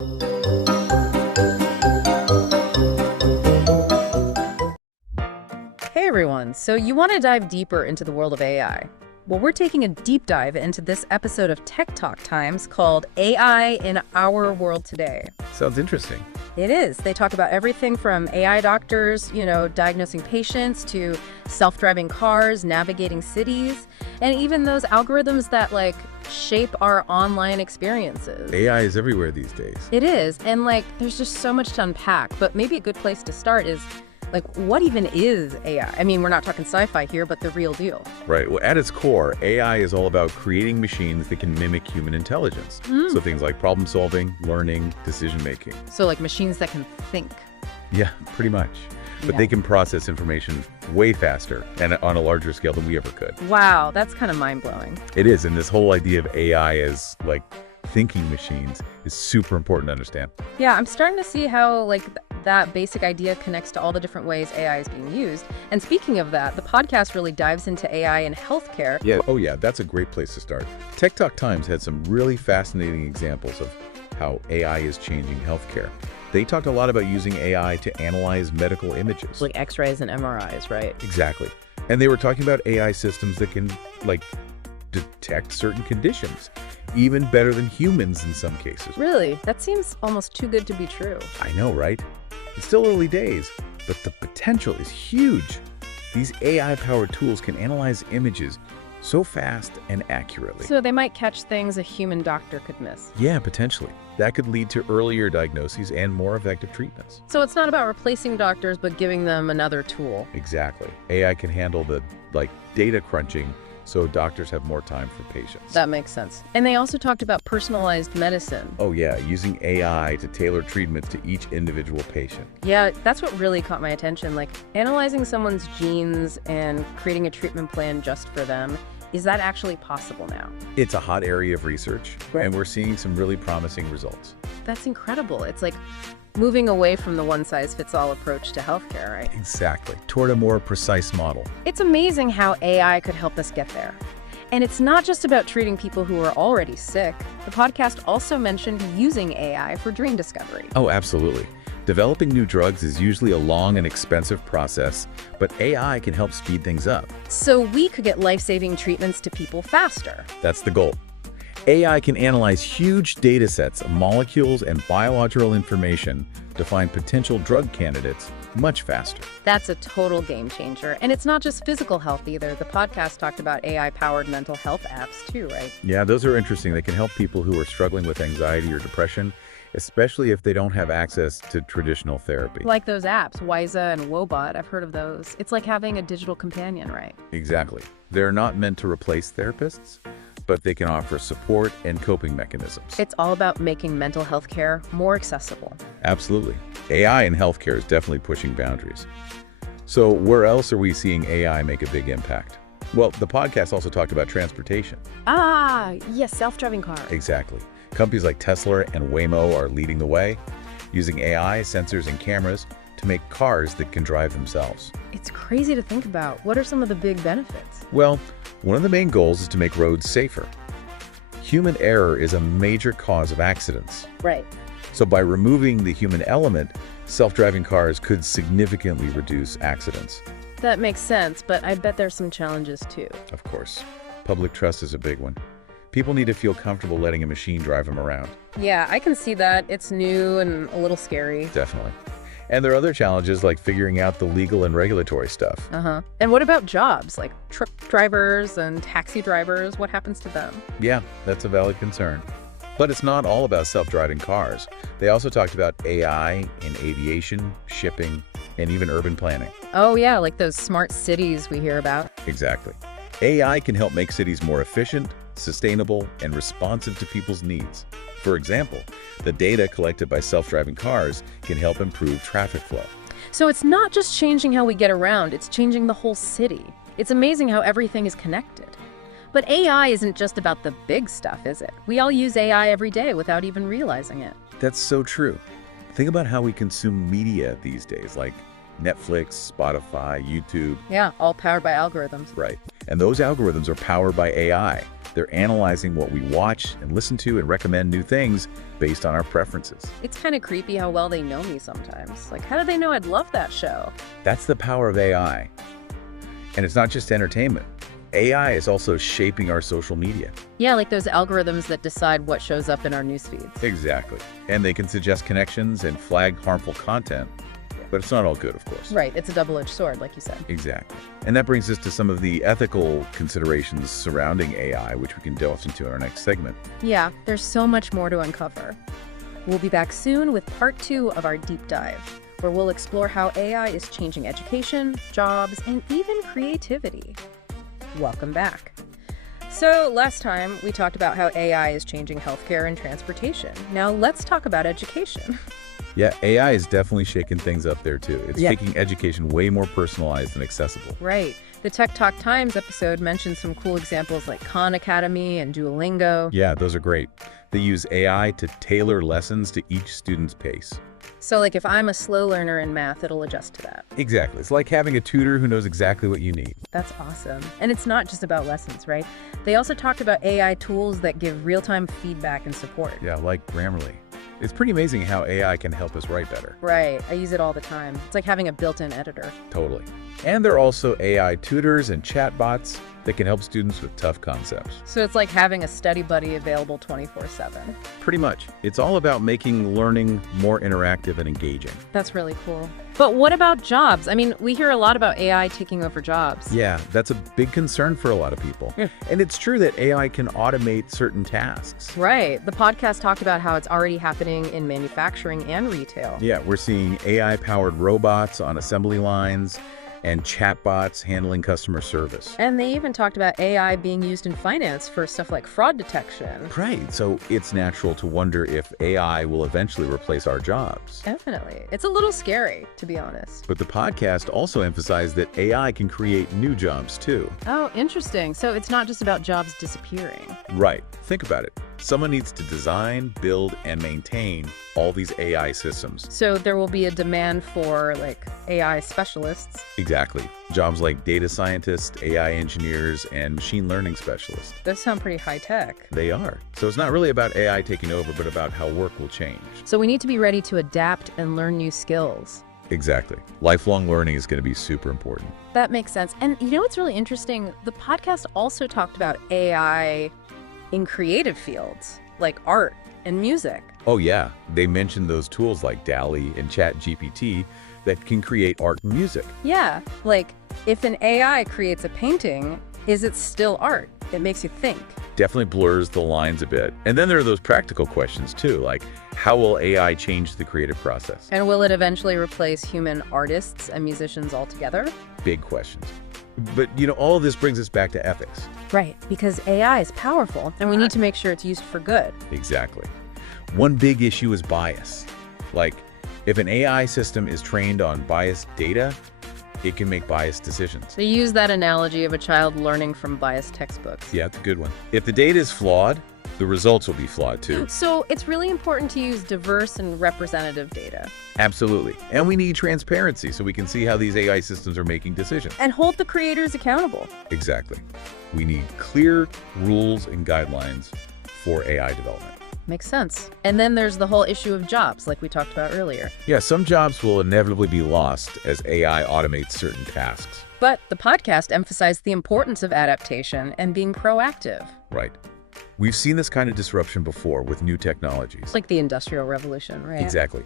Hey everyone, so you want to dive deeper into the world of AI? Well, we're taking a deep dive into this episode of Tech Talk Times called AI in Our World Today. Sounds interesting. It is. They talk about everything from AI doctors, diagnosing patients, to self-driving cars, navigating cities, and even those algorithms that, shape our online experiences. AI is everywhere these days. It is, and, there's just so much to unpack, but maybe a good place to start is what even is AI? I mean, we're not talking sci-fi here, but the real deal. Right. Well, at its core, AI is all about creating machines that can mimic human intelligence. So things like problem solving, learning, decision making. So machines that can think. Yeah, pretty much. But they can process information way faster and on a larger scale than we ever could. Wow, that's kind of mind-blowing. It is. And this whole idea of AI as thinking machines is super important to understand. Yeah, I'm starting to see how that basic idea connects to all the different ways AI is being used. And speaking of that, the podcast really dives into AI in healthcare. Yeah. Oh yeah, that's a great place to start. Tech Talk Times had some really fascinating examples of how AI is changing healthcare. They talked a lot about using AI to analyze medical images. Like X-rays and MRIs, right? Exactly. And they were talking about AI systems that can detect certain conditions, even better than humans in some cases. Really? That seems almost too good to be true. I know, right? It's still early days, but the potential is huge. These AI-powered tools can analyze images so fast and accurately. So they might catch things a human doctor could miss. Yeah, potentially. That could lead to earlier diagnoses and more effective treatments. So it's not about replacing doctors, but giving them another tool. Exactly. AI can handle the data crunching, so doctors have more time for patients. That makes sense. And they also talked about personalized medicine. Oh yeah, using AI to tailor treatments to each individual patient. Yeah, that's what really caught my attention. Analyzing someone's genes and creating a treatment plan just for them. Is that actually possible now? It's a hot area of research, right, and we're seeing some really promising results. That's incredible. It's moving away from the one-size-fits-all approach to healthcare, right? Exactly. Toward a more precise model. It's amazing how AI could help us get there. And it's not just about treating people who are already sick. The podcast also mentioned using AI for dream discovery. Oh, absolutely. Developing new drugs is usually a long and expensive process, but AI can help speed things up. So we could get life-saving treatments to people faster. That's the goal. AI can analyze huge data sets of molecules and biological information to find potential drug candidates much faster. That's a total game changer. And it's not just physical health either. The podcast talked about AI-powered mental health apps too, right? Yeah, those are interesting. They can help people who are struggling with anxiety or depression, especially if they don't have access to traditional therapy. Like those apps, Wiza and Wobot, I've heard of those. It's like having a digital companion, right? Exactly. They're not meant to replace therapists, but they can offer support and coping mechanisms. It's all about making mental health care more accessible. Absolutely. AI in healthcare is definitely pushing boundaries. So where else are we seeing AI make a big impact? Well, the podcast also talked about transportation. Ah, yes, self-driving cars. Exactly. Companies like Tesla and Waymo are leading the way, using AI, sensors, and cameras to make cars that can drive themselves. It's crazy to think about. What are some of the big benefits? Well, one of the main goals is to make roads safer. Human error is a major cause of accidents. Right. So by removing the human element, self-driving cars could significantly reduce accidents. That makes sense, but I bet there's some challenges too. Of course. Public trust is a big one. People need to feel comfortable letting a machine drive them around. Yeah, I can see that. It's new and a little scary. Definitely. And there are other challenges like figuring out the legal and regulatory stuff. And what about jobs like truck drivers and taxi drivers? What happens to them? Yeah, that's a valid concern. But it's not all about self-driving cars. They also talked about AI in aviation, shipping, and even urban planning. Oh yeah, like those smart cities we hear about. Exactly. AI can help make cities more efficient, sustainable, and responsive to people's needs. For example, the data collected by self-driving cars can help improve traffic flow. So it's not just changing how we get around, it's changing the whole city. It's amazing how everything is connected. But AI isn't just about the big stuff, is it? We all use AI every day without even realizing it. That's so true. Think about how we consume media these days, like Netflix, Spotify, YouTube. Yeah, all powered by algorithms. Right. And those algorithms are powered by AI They're analyzing what we watch and listen to and recommend new things based on our preferences. It's kind of creepy how well they know me sometimes. Like, how do they know I'd love that show? That's the power of AI. And it's not just entertainment. AI is also shaping our social media. Yeah, like those algorithms that decide what shows up in our news feeds. Exactly. And they can suggest connections and flag harmful content. But it's not all good, of course. Right, it's a double-edged sword, like you said. Exactly. And that brings us to some of the ethical considerations surrounding AI, which we can delve into in our next segment. Yeah, there's so much more to uncover. We'll be back soon with part 2 of our deep dive, where we'll explore how AI is changing education, jobs, and even creativity. Welcome back. So last time, we talked about how AI is changing healthcare and transportation. Now let's talk about education. Yeah, AI is definitely shaking things up there too. It's Yeah. making education way more personalized and accessible. Right. The Tech Talk Times episode mentioned some cool examples like Khan Academy and Duolingo. Yeah, those are great. They use AI to tailor lessons to each student's pace. So like if I'm a slow learner in math, it'll adjust to that. Exactly. It's like having a tutor who knows exactly what you need. That's awesome. And it's not just about lessons, right? They also talked about AI tools that give real-time feedback and support. Yeah, like Grammarly. It's pretty amazing how AI can help us write better. Right. I use it all the time. It's like having a built-in editor. Totally. And there are also AI tutors and chatbots that can help students with tough concepts. So it's like having a study buddy available 24/7. Pretty much. It's all about making learning more interactive and engaging. That's really cool. But what about jobs? I mean, we hear a lot about AI taking over jobs. Yeah, that's a big concern for a lot of people. And it's true that AI can automate certain tasks. Right. The podcast talked about how it's already happening in manufacturing and retail. Yeah, we're seeing AI-powered robots on assembly lines and chatbots handling customer service. And they even talked about AI being used in finance for stuff like fraud detection. Right, so it's natural to wonder if AI will eventually replace our jobs. Definitely. It's a little scary, to be honest. But the podcast also emphasized that AI can create new jobs too. Oh, interesting. So it's not just about jobs disappearing. Right, think about it. Someone needs to design, build, and maintain all these AI systems. So there will be a demand for, like, AI specialists. Exactly. Jobs like data scientists, AI engineers, and machine learning specialists. Those sound pretty high-tech. They are. So it's not really about AI taking over, but about how work will change. So we need to be ready to adapt and learn new skills. Exactly. Lifelong learning is going to be super important. That makes sense. And you know what's really interesting? The podcast also talked about AI in creative fields, like art and music. Oh yeah, they mentioned those tools like DALL-E and ChatGPT that can create art and music. Yeah, like if an AI creates a painting, is it still art? It makes you think. Definitely blurs the lines a bit. And then there are those practical questions too, like how will AI change the creative process? And will it eventually replace human artists and musicians altogether? Big questions. But, all of this brings us back to ethics. Right, because AI is powerful, and we need to make sure it's used for good. Exactly. One big issue is bias. Like, if an AI system is trained on biased data, it can make biased decisions. They use that analogy of a child learning from biased textbooks. Yeah, it's a good one. If the data is flawed, the results will be flawed too. So it's really important to use diverse and representative data. Absolutely. And we need transparency so we can see how these AI systems are making decisions. And hold the creators accountable. Exactly. We need clear rules and guidelines for AI development. Makes sense. And then there's the whole issue of jobs, like we talked about earlier. Yeah, some jobs will inevitably be lost as AI automates certain tasks. But the podcast emphasized the importance of adaptation and being proactive. Right. We've seen this kind of disruption before with new technologies. Like the Industrial Revolution, right? Exactly.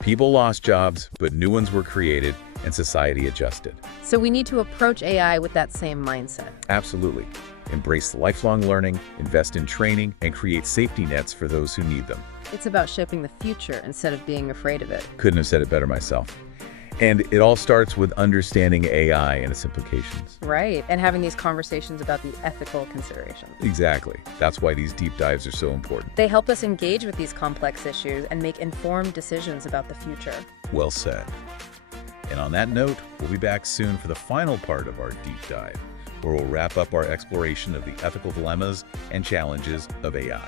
People lost jobs, but new ones were created and society adjusted. So we need to approach AI with that same mindset. Absolutely. Embrace lifelong learning, invest in training, and create safety nets for those who need them. It's about shaping the future instead of being afraid of it. Couldn't have said it better myself. And it all starts with understanding AI and its implications. Right, and having these conversations about the ethical considerations. Exactly. That's why these deep dives are so important. They help us engage with these complex issues and make informed decisions about the future. Well said. And on that note, we'll be back soon for the final part of our deep dive, where we'll wrap up our exploration of the ethical dilemmas and challenges of AI.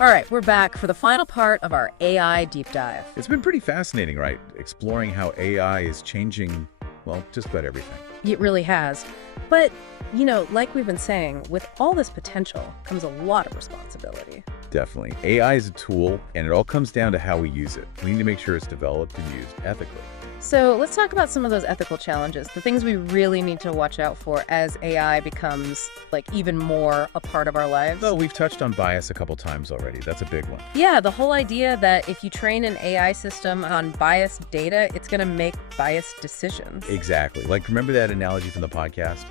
All right, we're back for the final part of our AI deep dive. It's been pretty fascinating, right? Exploring how AI is changing, well, just about everything. It really has. But, you know, like we've been saying, with all this potential comes a lot of responsibility. Definitely. AI is a tool, and it all comes down to how we use it. We need to make sure it's developed and used ethically. So let's talk about some of those ethical challenges, the things we really need to watch out for as AI becomes, like, even more a part of our lives. Well, we've touched on bias a couple times already. That's a big one. Yeah, the whole idea that if you train an AI system on biased data, it's going to make biased decisions. Exactly. Like, remember that analogy from the podcast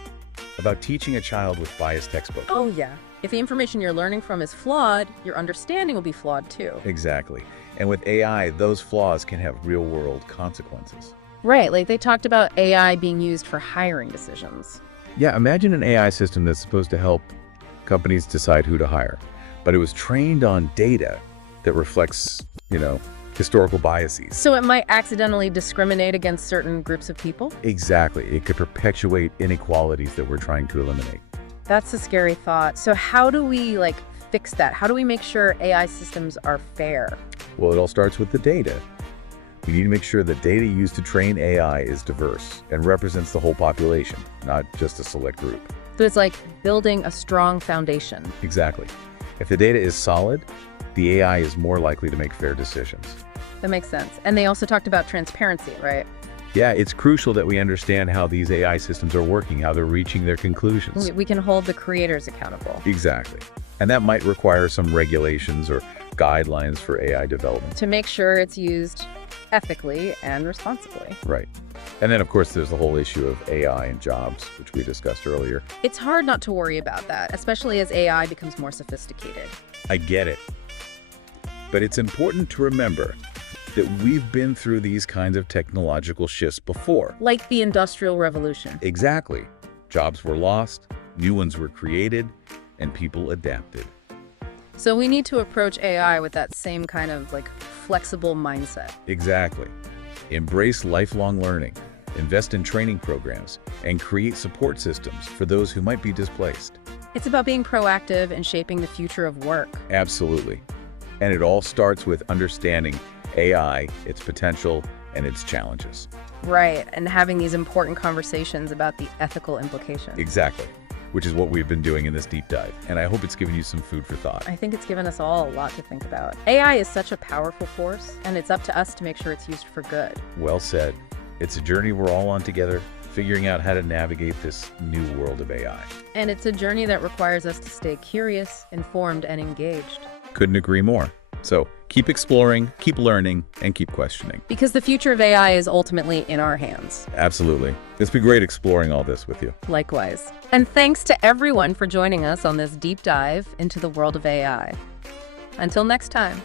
about teaching a child with biased textbook? Oh, yeah. If the information you're learning from is flawed, your understanding will be flawed too. Exactly. And with AI, those flaws can have real-world consequences. Right, like they talked about AI being used for hiring decisions. Yeah, imagine an AI system that's supposed to help companies decide who to hire, but it was trained on data that reflects, historical biases. So it might accidentally discriminate against certain groups of people? Exactly. It could perpetuate inequalities that we're trying to eliminate. That's a scary thought. So how do we, fix that? How do we make sure AI systems are fair? Well, it all starts with the data. We need to make sure the data used to train AI is diverse and represents the whole population, not just a select group. So it's like building a strong foundation. Exactly. If the data is solid, the AI is more likely to make fair decisions. That makes sense. And they also talked about transparency, right? Yeah, it's crucial that we understand how these AI systems are working, how they're reaching their conclusions. We can hold the creators accountable. Exactly. And that might require some regulations or guidelines for AI development. To make sure it's used ethically and responsibly. Right. And then, of course, there's the whole issue of AI and jobs, which we discussed earlier. It's hard not to worry about that, especially as AI becomes more sophisticated. I get it. But it's important to remember that we've been through these kinds of technological shifts before. Like the Industrial Revolution. Exactly. Jobs were lost, new ones were created, and people adapted. So we need to approach AI with that same kind of flexible mindset. Exactly. Embrace lifelong learning, invest in training programs, and create support systems for those who might be displaced. It's about being proactive and shaping the future of work. Absolutely. And it all starts with understanding AI, its potential, and its challenges. Right, and having these important conversations about the ethical implications. Exactly, which is what we've been doing in this deep dive, and I hope it's given you some food for thought. I think it's given us all a lot to think about. AI is such a powerful force, and it's up to us to make sure it's used for good. Well said. It's a journey we're all on together, figuring out how to navigate this new world of AI. And it's a journey that requires us to stay curious, informed, and engaged. Couldn't agree more. So keep exploring, keep learning, and keep questioning. Because the future of AI is ultimately in our hands. Absolutely. It's been great exploring all this with you. Likewise. And thanks to everyone for joining us on this deep dive into the world of AI. Until next time.